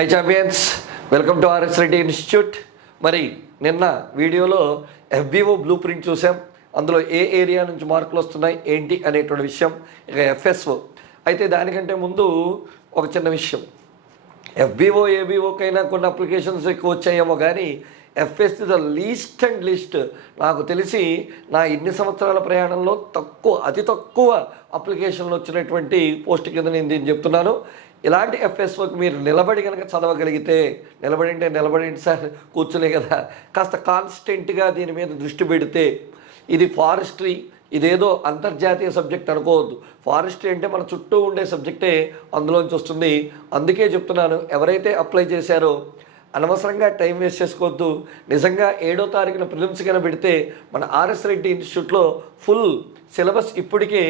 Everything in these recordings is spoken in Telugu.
Hi champions welcome to RS Reddy institute మరి నిన్న వీడియోలో ఎఫ్బిఓ బ్లూ ప్రింట్ చూసాం. అందులో ఏ ఏరియా నుంచి మార్కులు వస్తున్నాయి ఏంటి అనేటువంటి విషయం ఇక ఎఫ్ఎస్ఓ అయితే దానికంటే ముందు ఒక చిన్న విషయం. ఎఫ్బిఓ ఏబిఓకైనా కొన్ని అప్లికేషన్స్ ఎక్కువ వచ్చాయేమో కానీ FS the least and least నాకు తెలిసి నా ఇన్ని సంవత్సరాల ప్రయాణంలో తక్కువ అతి తక్కువ అప్లికేషన్లు వచ్చినటువంటి పోస్ట్ కింద నేను దీన్ని చెప్తున్నాను. ఇలాంటి ఎఫ్ఎస్ఓకి మీరు నిలబడి కనుక చదవగలిగితే నిలబడి అంటే నిలబడి సార్ కూర్చునే కదా. కాస్త కాన్స్టెంట్గా దీని మీద దృష్టి పెడితే ఇది ఫారెస్ట్రీ ఇదేదో అంతర్జాతీయ సబ్జెక్ట్ అనుకోవద్దు. ఫారెస్ట్రీ అంటే మన చుట్టూ ఉండే సబ్జెక్టే అందులోంచి వస్తుంది. అందుకే చెప్తున్నాను ఎవరైతే అప్లై చేశారో అనవసరంగా టైం వేస్ట్ చేసుకోవద్దు. నిజంగా ఏడో తారీఖున ప్రిలిమ్స్ కన్నా పెడితే మన ఆర్ఎస్ రెడ్డి ఇన్స్టిట్యూట్లో ఫుల్ సిలబస్ ఇప్పటికే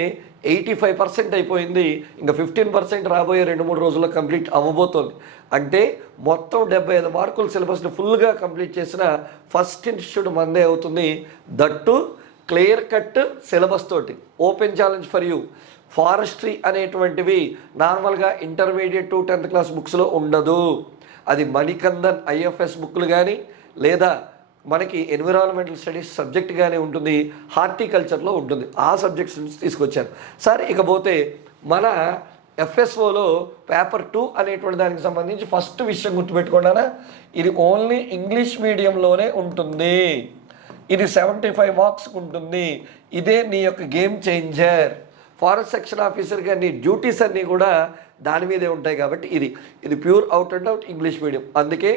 ఎయిటీ ఫైవ్ పర్సెంట్ అయిపోయింది. ఇంకా ఫిఫ్టీన్ పర్సెంట్ రాబోయే రెండు మూడు రోజుల్లో కంప్లీట్ అవ్వబోతోంది. అంటే మొత్తం డెబ్బై ఐదు మార్కుల సిలబస్ని ఫుల్గా కంప్లీట్ చేసిన ఫస్ట్ ఇన్స్టిట్యూట్ మందే అవుతుంది. దట్టు క్లియర్ కట్ సిలబస్ తోటి. Open challenge for you. Forestry అనేటువంటివి నార్మల్గా ఇంటర్మీడియట్ టు టెన్త్ క్లాస్ బుక్స్లో ఉండదు. అది మణికందన్ ఐఎఫ్ఎస్ బుక్లు కానీ లేదా మనకి ఎన్విరాన్మెంటల్ స్టడీస్ సబ్జెక్ట్గానే ఉంటుంది హార్టికల్చర్లో ఉంటుంది. ఆ సబ్జెక్ట్స్ నుంచి తీసుకొచ్చాను సార్ ఇకపోతే మన ఎఫ్ఎస్ఓలో పేపర్ టూ అనేటువంటి దానికి సంబంధించి ఫస్ట్ విషయం గుర్తుపెట్టుకున్నానా ఇది ఓన్లీ ఇంగ్లీష్ మీడియంలోనే ఉంటుంది. ఇది సెవెంటీ ఫైవ్ మార్క్స్కి ఉంటుంది. ఇదే నీ యొక్క గేమ్ చేంజర్. ఫారెస్ట్ సెక్షన్ ఆఫీసర్గా నీ డ్యూటీస్ అన్నీ కూడా దాని మీదే ఉంటాయి కాబట్టి ఇది. ఇది pure out and out English medium. అందుకే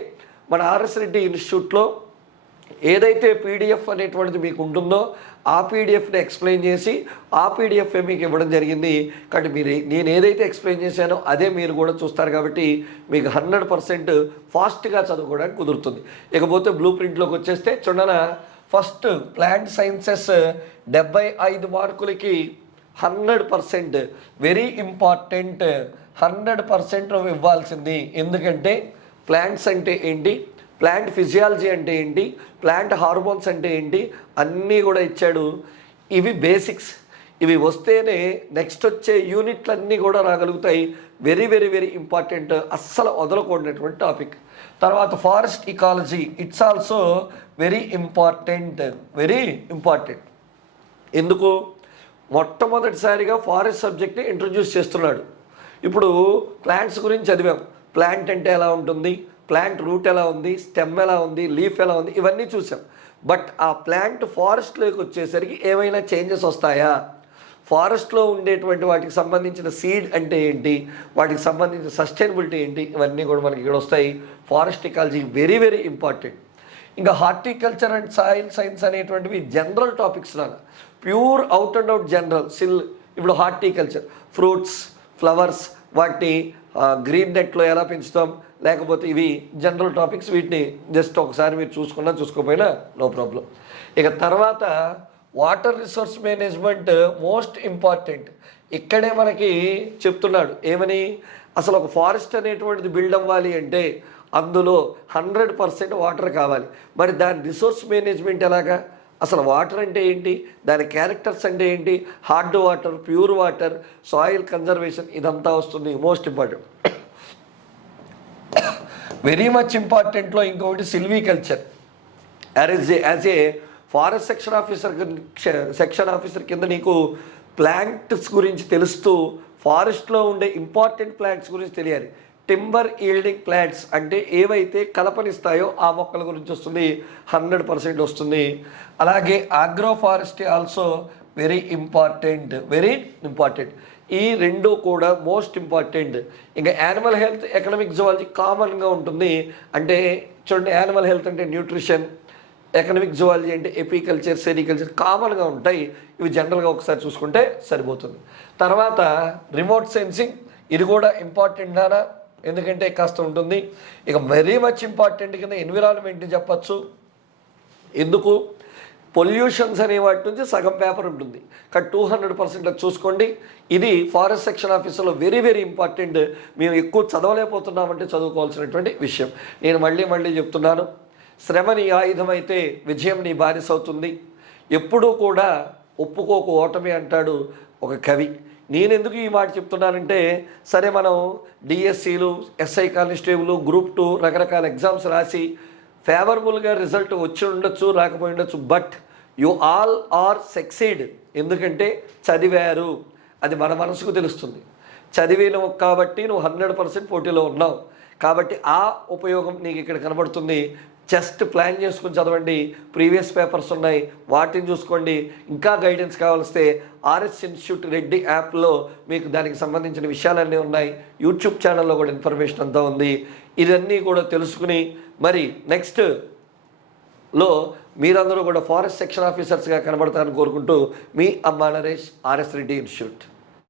మన ఆర్ఎస్ రెడ్డి ఇన్స్టిట్యూట్లో ఏదైతే పీడిఎఫ్ అనేటువంటిది మీకు ఉంటుందో ఆ పీడిఎఫ్ని ఎక్స్ప్లెయిన్ చేసి ఆ పీడిఎఫ్ మీకు ఇవ్వడం జరిగింది. కాబట్టి మీరు నేను ఏదైతే ఎక్స్ప్లెయిన్ చేశానో అదే మీరు కూడా చూస్తారు కాబట్టి మీకు హండ్రెడ్ పర్సెంట్ ఫాస్ట్గా చదువుకోవడానికి కుదురుతుంది. ఇకపోతే బ్లూ ప్రింట్లోకి వచ్చేస్తే చూడన ఫస్ట్ ప్లాంట్ సైన్సెస్ డెబ్బై ఐదు మార్కులకి hundred percent very important hundred percent నువ్వు ఇవ్వాల్సింది. ఎందుకంటే ప్లాంట్స్ అంటే ఏంటి? ప్లాంట్ ఫిజియాలజీ అంటే ఏంటి? ప్లాంట్ హార్మోన్స్ అంటే ఏంటి? అన్నీ కూడా ఇచ్చాడు. ఇవి బేసిక్స్. ఇవి వస్తేనే నెక్స్ట్ వచ్చే యూనిట్లన్నీ కూడా రాగలుగుతాయి. Very very very important. అస్సలు వదలకూడనటువంటి టాపిక్. తర్వాత forest ecology it's also very important very important ఎందుకు? మొట్టమొదటిసారిగా ఫారెస్ట్ సబ్జెక్ట్ని ఇంట్రడ్యూస్ చేస్తున్నాడు. ఇప్పుడు ప్లాంట్స్ గురించి చదివాం. ప్లాంట్ అంటే ఎలా ఉంటుంది? ప్లాంట్ రూట్ ఎలా ఉంది? స్టెమ్ ఎలా ఉంది? లీఫ్ ఎలా ఉంది? ఇవన్నీ చూసాం. బట్ ఆ ప్లాంట్ ఫారెస్ట్లోకి వచ్చేసరికి ఏమైనా చేంజెస్ వస్తాయా? ఫారెస్ట్లో ఉండేటువంటి వాటికి సంబంధించిన సీడ్ అంటే ఏంటి? వాటికి సంబంధించిన సస్టైనబిలిటీ ఏంటి? ఇవన్నీ కూడా మనకి ఇక్కడ వస్తాయి. Forest ecology very very important. ఇంకా హార్టికల్చర్ అండ్ సాయిల్ సైన్స్ అనేటువంటివి జనరల్ టాపిక్స్ లాగా. Pure out and out general సిల్ ఇప్పుడు హార్టికల్చర్ ఫ్రూట్స్ ఫ్లవర్స్ వాటిని గ్రీన్ నెట్లో ఎలా పెంచుతాం లేకపోతే ఇవి జనరల్ టాపిక్స్ వీటిని జస్ట్ ఒకసారి మీరు చూసుకున్నా చూసుకోకపోయినా నో ప్రాబ్లం. ఇక తర్వాత water resource management most important. ఇక్కడే మనకి చెప్తున్నాడు ఏమని? అసలు ఒక ఫారెస్ట్ అనేటువంటిది బిల్డ్ అవ్వాలి అంటే అందులో హండ్రెడ్ పర్సెంట్ వాటర్ కావాలి. మరి దాని రిసోర్స్ మేనేజ్మెంట్ ఎలాగా? అసలు వాటర్ అంటే ఏంటి? దాని క్యారెక్టర్స్ అంటే ఏంటి? Hard water pure water soil conservation ఇదంతా వస్తుంది. Most important. వెరీ మచ్ ఇంపార్టెంట్లో ఇంకొకటి silviculture as a as a forest section officer section officer కింద నీకు ప్లాంట్స్ గురించి తెలుస్తూ ఫారెస్ట్లో ఉండే ఇంపార్టెంట్ ప్లాంట్స్ గురించి తెలియాలి. టింబర్ ఈల్డింగ్ ప్లాంట్స్ అంటే ఏవైతే కలపనిస్తాయో ఆ మొక్కల గురించి వస్తుంది హండ్రెడ్ పర్సెంట్ వస్తుంది. అలాగే agro forestry also very important very important. ఈ రెండు కూడా మోస్ట్ ఇంపార్టెంట్. ఇంకా యానిమల్ హెల్త్ ఎకనామిక్ జువాలజీ కామన్గా ఉంటుంది. అంటే చూడండి యానిమల్ హెల్త్ అంటే న్యూట్రిషన్ ఎకనామిక్ జువాలజీ అంటే ఎపికల్చర్ సెరికల్చర్ కామన్గా ఉంటాయి. ఇవి జనరల్గా ఒకసారి చూసుకుంటే సరిపోతుంది. తర్వాత రిమోట్ సెన్సింగ్ ఇది కూడా ఇంపార్టెంట్ ఎందుకంటే కాస్త ఉంటుంది. ఇక వెరీ మచ్ ఇంపార్టెంట్ కింద ఎన్విరాన్మెంట్ని చెప్పచ్చు. ఎందుకు? పొల్యూషన్స్ అనే వాటి నుంచి సగం పేపర్ ఉంటుంది. కానీ టూ హండ్రెడ్ పర్సెంట్ చూసుకోండి. ఇది ఫారెస్ట్ సెక్షన్ ఆఫీసర్లో వెరీ వెరీ ఇంపార్టెంట్. మేము ఎక్కువ చదవలేకపోతున్నామంటే చదువుకోవాల్సినటువంటి విషయం. నేను మళ్ళీ మళ్ళీ చెప్తున్నాను. శ్రమ నీ ఆయుధం అయితే విజయం నీ బానిస అవుతుంది ఎప్పుడూ కూడా ఒప్పుకోకు ఓటమి అంటాడు ఒక కవి. నేను ఎందుకు ఈ మాట చెప్తున్నానంటే సరే మనం డిఎస్సీలు ఎస్ఐ కానిస్టేబుల్ గ్రూప్ టూ రకరకాల ఎగ్జామ్స్ రాసి ఫేవరబుల్గా రిజల్ట్ వచ్చి ఉండొచ్చు రాకపోయి ఉండొచ్చు but you all are succeed. ఎందుకంటే చదివారు. అది మన మనసుకు తెలుస్తుంది. చదివిన కాబట్టి నువ్వు హండ్రెడ్ పర్సెంట్ పోటీలో ఉన్నావు. కాబట్టి ఆ ఉపయోగం నీకు ఇక్కడ కనబడుతుంది. జస్ట్ ప్లాన్ చేసుకుని చదవండి. ప్రీవియస్ పేపర్స్ ఉన్నాయి. వాటిని చూసుకోండి. ఇంకా గైడెన్స్ కావాల్స్తే ఆర్ఎస్ ఇన్స్టిట్యూట్ రెడ్డి యాప్లో మీకు దానికి సంబంధించిన విషయాలన్నీ ఉన్నాయి. యూట్యూబ్ ఛానల్లో కూడా ఇన్ఫర్మేషన్ అంతా ఉంది. ఇదన్నీ కూడా తెలుసుకుని మరి నెక్స్ట్లో మీరందరూ కూడా ఫారెస్ట్ సెక్షన్ ఆఫీసర్స్గా కనబడతారని కోరుకుంటూ మీ అమ్మా నరేష్ ఆర్ఎస్ రెడ్డి ఇన్స్టిట్యూట్.